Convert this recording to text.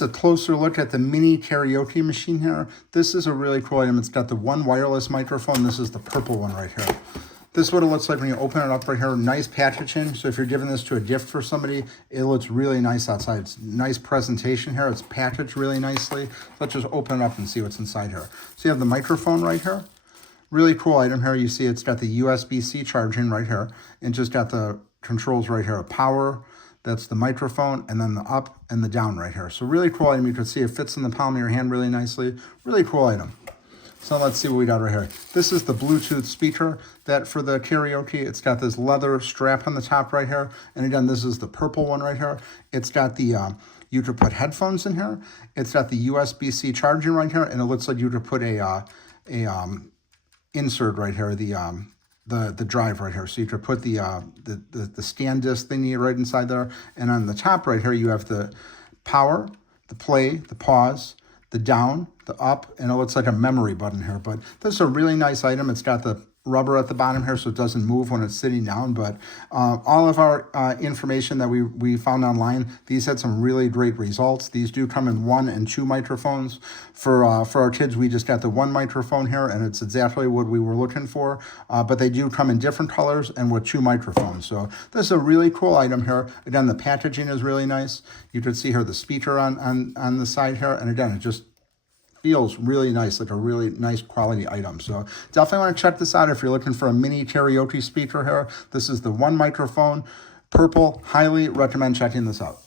A closer look at the mini karaoke machine here. This is a really cool item. It's got the one wireless microphone. This is the purple one right here. This is what it looks like when you open it up right here. Nice packaging. So if you're giving this to a gift for somebody, it looks really nice outside. It's nice presentation here. It's packaged really nicely. Let's just open it up and see what's inside here. So you have the microphone right here. Really cool item here. You see it's got the USB-C charging right here. And just got the controls right here. Power. That's the microphone, and then the up and the down right here. So really cool item. You can see it fits in the palm of your hand really nicely. Really cool item. So let's see what we got right here. This is the Bluetooth speaker that for the karaoke. It's got this leather strap on the top right here. And again, this is the purple one right here. It's got the, you could put headphones in here. It's got the USB-C charging right here. And it looks like you could put a insert right here, the drive right here. So you could put the scan disc thingy right inside there. And on the top right here, you have the power, the play, the pause, the down, the up, and it looks like a memory button here. But this is a really nice item. It's got the rubber at the bottom here so it doesn't move when it's sitting down. But all of our information that we found online, these had some really great results. These do come in 1 and 2 microphones. For our kids, we just got the 1 microphone here, and it's exactly what we were looking for. But they do come in different colors and with 2 microphones. So this is a really cool item here. Again, the packaging is really nice. You could see here the speaker on the side here. And again, it just feels really nice, like a really nice quality item. So definitely want to check this out if you're looking for a mini karaoke speaker here. This is the 1 microphone, purple. Highly recommend checking this out.